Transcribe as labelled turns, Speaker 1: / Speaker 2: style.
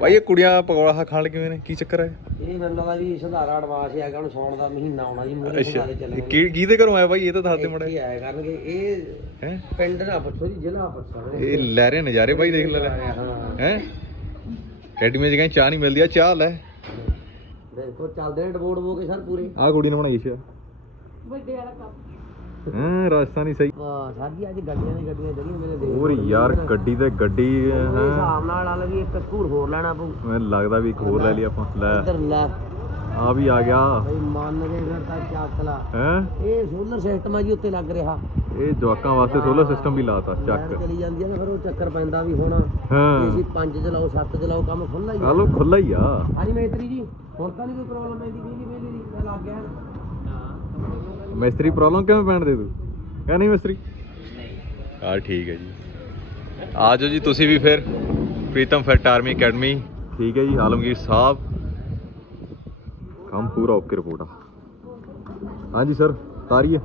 Speaker 1: ਭਾਈ ਇਹ ਕੁੜੀਆਂ ਪਕੌੜਾ ਖਾਣ ਕਿਵੇਂ ਨੇ? ਕੀ ਚੱਕਰ ਹੈ
Speaker 2: ਇਹ? ਮੈਨੂੰ ਲੱਗਦਾ ਵੀ ਸੁਧਾਰਾ ਐਡਵਾਂਸ ਹੈਗਾ ਹੁਣ ਸੌਣ ਦਾ ਮਹੀਨਾ ਆਉਣਾ ਜੀ ਮੂਰੇ
Speaker 1: ਇਹ
Speaker 2: ਚੱਲਣਗੇ।
Speaker 1: ਕੀ ਕਿਹਦੇ ਘਰੋਂ ਆਇਆ ਭਾਈ ਇਹ ਤਾਂ ਦੱਸ ਦੇ ਮੜਾ
Speaker 2: ਕੀ ਆਇਆ ਕਰਨਗੇ। ਇਹ
Speaker 1: ਹੈ?
Speaker 2: ਪਿੰਡ ਨਾ ਪੁੱਛੋ ਜੀ ਜ਼ਿਲ੍ਹਾ ਪੁੱਛੋ
Speaker 1: ਇਹ ਲੈ ਰਹੇ ਨਜ਼ਾਰੇ ਭਾਈ ਦੇਖ ਲੈ
Speaker 2: ਹਾਂ
Speaker 1: ਹੈ। ਅਕੈਡਮੀ ਚ ਕਹਿੰਦੇ ਚਾਹ ਨਹੀਂ ਮਿਲਦੀ। ਆ ਚਾਹ ਲੈ।
Speaker 2: ਦੇਖੋ ਚੱਲਦੇ ਨੇ ਡਬੋੜ ਬੋ ਕੇ ਸਰ ਪੂਰੇ।
Speaker 1: ਆਹ ਕੁੜੀ ਨੇ ਬਣਾਈ ਸ਼ਾ।
Speaker 2: ਵੱਡੇ ਵਾਲਾ ਕੱਪ
Speaker 1: ਹਾਂ ਰਾਜਸਥਾਨੀ ਸਹੀ।
Speaker 2: ਵਾਹ ਸਾਡੀ ਅੱਜ ਗੱਡੀਆਂ ਦੀ ਗੱਡੀਆਂ ਜਿਹੜੀਆਂ ਮੇਰੇ ਦੇਖ
Speaker 1: ਹੋਰ ਯਾਰ ਗੱਡੀ ਤੇ ਗੱਡੀ
Speaker 2: ਉਹਦੇ
Speaker 1: ਹਾਂ।
Speaker 2: ਹਿਸਾਬ ਨਾਲ ਆਲ ਵੀ ਇੱਕ ਸਕੂਰ ਹੋਰ ਲੈਣਾ ਪਊ।
Speaker 1: ਮੈਨੂੰ ਲੱਗਦਾ ਵੀ ਇੱਕ ਹੋਰ ਲੈ ਲਈ ਆਪਾਂ। ਲੈ।
Speaker 2: ਇੱਧਰ ਲੈ।
Speaker 1: ਆ ਵੀ ਆ ਗਿਆ।
Speaker 2: ਬਈ ਮੰਨ ਕੇ ਫਿਰ ਤਾਂ ਚੱਕ ਲਾ।
Speaker 1: ਹੈ?
Speaker 2: ਇਹ ਸੋਲਰ ਸਿਸਟਮ ਆ ਜੀ ਉੱਤੇ ਲੱਗ ਰਿਹਾ।
Speaker 1: ਇਹ ਜਵਾਕਾਂ ਵਾਸਤੇ ਸੋਲਰ ਸਿਸਟਮ ਵੀ ਲਾਤਾ ਚੱਕ।
Speaker 2: ਚਲੀ ਜਾਂਦੀ ਆ ਨਾ ਫਿਰ ਉਹ ਚੱਕਰ ਪੈਂਦਾ ਵੀ ਹੁਣ।
Speaker 1: ਹਾਂ।
Speaker 2: ਏਸੀ 5 ਚਲਾਓ 7 ਚਲਾਓ ਕੰਮ ਖੁੱਲਾ ਹੀ ਆ।
Speaker 1: ਆਲੋ ਖੁੱਲਾ ਹੀ ਆ।
Speaker 2: ਹਾਂਜੀ ਮੇਤਰੀ ਜੀ ਹੁਣ ਤਾਂ ਨਹੀਂ ਕੋਈ ਪ੍ਰੋਬਲਮ ਆਂਦੀ ਬਿਜਲੀ ਬਿਜਲੀ ਦੀ ਮੈਂ ਲੱਗ ਗਿਆ।
Speaker 1: ਮਿਸਤਰੀ ਪ੍ਰੋਬਲਮ ਕਿਵੇਂ ਪੈਣ ਦੇ ਤੂੰ? ਕਹ ਨਹੀਂ ਮਿਸਤਰੀ? ਆ ਠੀਕ ਹੈ ਜੀ। ਆ ਜਾਓ ਜੀ ਤੁਸੀਂ ਵੀ ਫਿਰ। Pritam fit army academy. ਠੀਕ ਹੈ ਜੀ ਆਲਮਗੀਰ ਸਾਹਿਬ। ਕੰਮ ਪੂਰਾ ਓਕੇ ਰਿਪੋਰਟ ਆ। ਹਾਂਜੀ ਸਰ ਤਾਰੀ ਹੈ